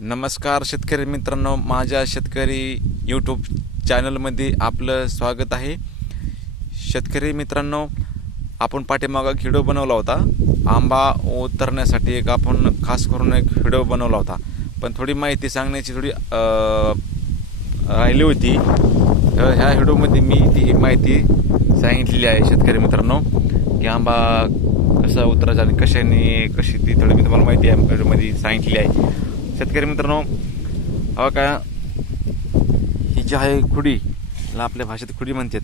नमस्कार शेतकरी मित्रांनो माझ्या शेतकरी यूट्यूब चॅनलमध्ये आपलं स्वागत आहे. शेतकरी मित्रांनो आपण पाठीमागा खिडो व्हिडिओ बनवला होता. आंबा उतरण्यासाठी एक आपण खास करून एक व्हिडिओ बनवला होता. पण थोडी माहिती सांगण्याची थोडी राहिली होती. तर ह्या व्हिडिओमध्ये मी ती माहिती सांगितलेली आहे शेतकरी मित्रांनो की आंबा कसा उतरायचा आणि कशाने कशी ती थोडी मी तुम्हाला माहिती आहे. व्हिडिओमध्ये सांगितली आहे. शेतकरी मित्रांनो अव का ही जी आहे खुडी याला आपल्या भाषेत खुडी म्हणतात.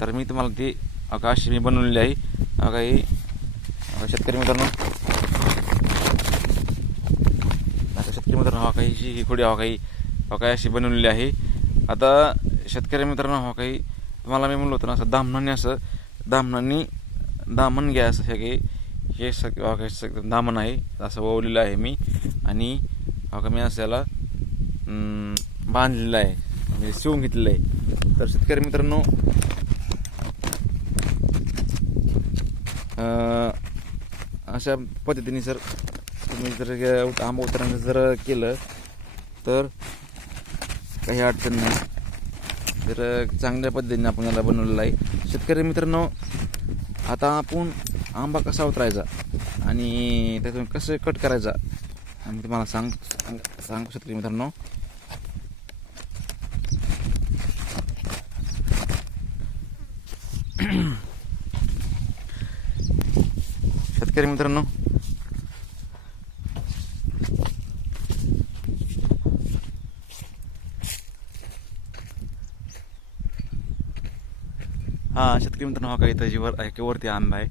तर मी तुम्हाला ती अका अशी मी बनवलेली आहे. अका ही शेतकरी मित्रांनो. आता शेतकरी मित्रांनो हा काही ही खुडी हा काही हा काही अशी बनवलेली आहे. आता शेतकरी मित्रांनो हा काही तुम्हाला मी म्हणलो होतो ना असं दामणाने असं दामणांनी दामण घ्या असं हे काही हे सग काही सग दामण आहे. असं ओवलेलं आहे मी. आणि हा का मी असं याला बांधलेलं आहे. म्हणजे शिवून घेतलेलं आहे. तर शेतकरी मित्रांनो अशा पद्धतीने सर तुम्ही जर आंबा उतरांचं जर केलं तर काही अडचण नाही. तर चांगल्या पद्धतीने आपण याला बनवलेलं आहे. शेतकरी मित्रांनो आता आपण आंबा कसा उतरायचा आणि त्यातून कसं कट करायचा आणि तुम्हाला सांग सांग सांगू शकते मित्रांनो. शेतकरी मित्रांनो. हा शेतकरी मित्रांनो हा काही जीवर आहे की वरती आंबा आहे.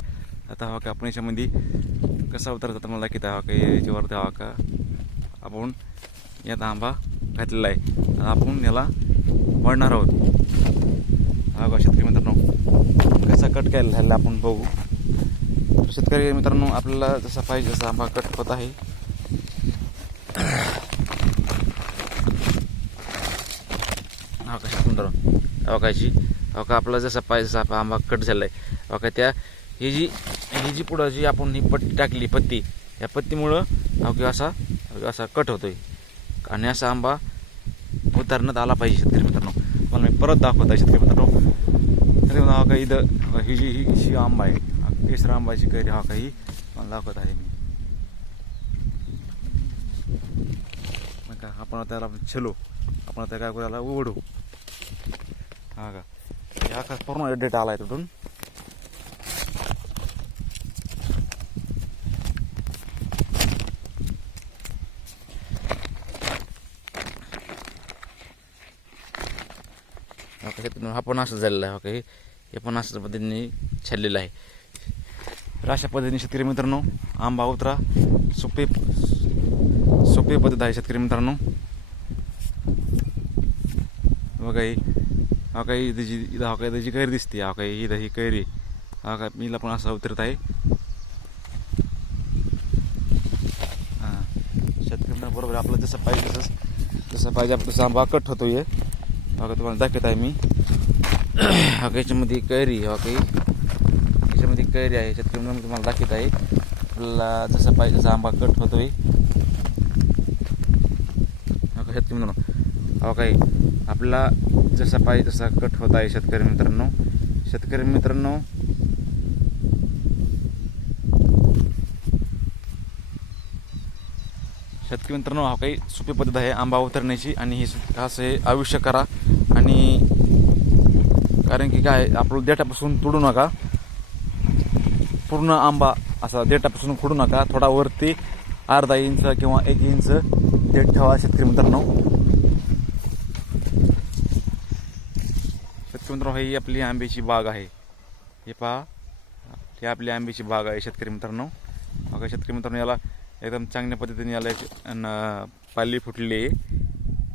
आता हा का आपण याच्यामध्ये कसा उतरतात मला की द्यावा काही याच्यावरती द्यावा का? आपण यात आंबा घातलेला आहे. आपण याला वळणार आहोत. हा का शेतकरी मित्रांनो कसा कट केला झालेला आपण बघू. शेतकरी मित्रांनो आपल्याला जसा पाहिजे जसा आंबा कट होत आहे. हा का सुंदर अवकाशी अवका आपला जसा पाहिजे जसा आंबा कट झाला आहे अवका त्या ही जी ही जी पुढं जी आपण ही पट्टी टाकली पत्ती या पत्तीमुळं अवघ्या असा अवघ्या असा कट होतोय. आणि असा आंबा उतरण्यात आला पाहिजे शेतकरी मित्रांनो. मला मी परत दाखवत आहे शेतकरी मित्रांनो. हा काही इथं ही जी ही जी आंबा आहे. केसरा आंबाची कैरी हा काही मला दाखवत आहे मी. का आपण त्याला छलो. आपण आता काय करायला उघडू. हा का. या का पूर्ण डेटा आला आहे तिथून. हा हे हा पण असं झालेला आहे हो हा काही हे पण असं पद्धतीने छाडलेलं आहे. तर अशा पद्धतीने शेतकरी मित्रांनो आंबा उतरा सोपे सोपी पद्धत आहे शेतकरी मित्रांनो. हो बघा ही? हो हा काही त्याची इथं हा काही त्याची कैरी दिसते हा काही इथं ही कैरी. हा काय मीला पण असा उतरत आहे. हां. शेतकऱ्यांना बरोबर आपलं जसं पाहिजे तसंच जसं पाहिजे आपलं तसं आंबा कट होतो आहे बघा का तुम्हाला दाखवत आहे मी. हा का याच्यामध्ये कैरी हा काही याच्यामध्ये कैरी आहे शेतकरी मित्रांनो तुम्हाला दाखवत आहे. आपल्याला जसा पाहिजे तसा आंबा कट होतो आहे शेतकरी मित्रांनो हा काही आपला जसा पाहिजे तसा कट होत आहे शेतकरी मित्रांनो. शेतकरी मित्रांनो शेतकरी मित्रांनो हा काही सोपी पद्धत आहे. आंबा उतरण्याची आणि हे सु- असं हे आयुष्य करा. आणि कारण की काय आपलं देठापासून तोडू नका. पूर्ण आंबा असा देठापासून खोडू नका. थोडा वरती अर्धा इंच किंवा एक इंच देठ ठेवा शेतकरी मित्रांनो. शेतकरी मित्रांनो ही आपली आंब्याची बाग आहे. हे पहा. ही आपली आंब्याची बाग आहे शेतकरी मित्रांनो. शेतकरी मित्रांनो याला एकदम चांगल्या पद्धतीने याला एक न- पाली फुटली. आहे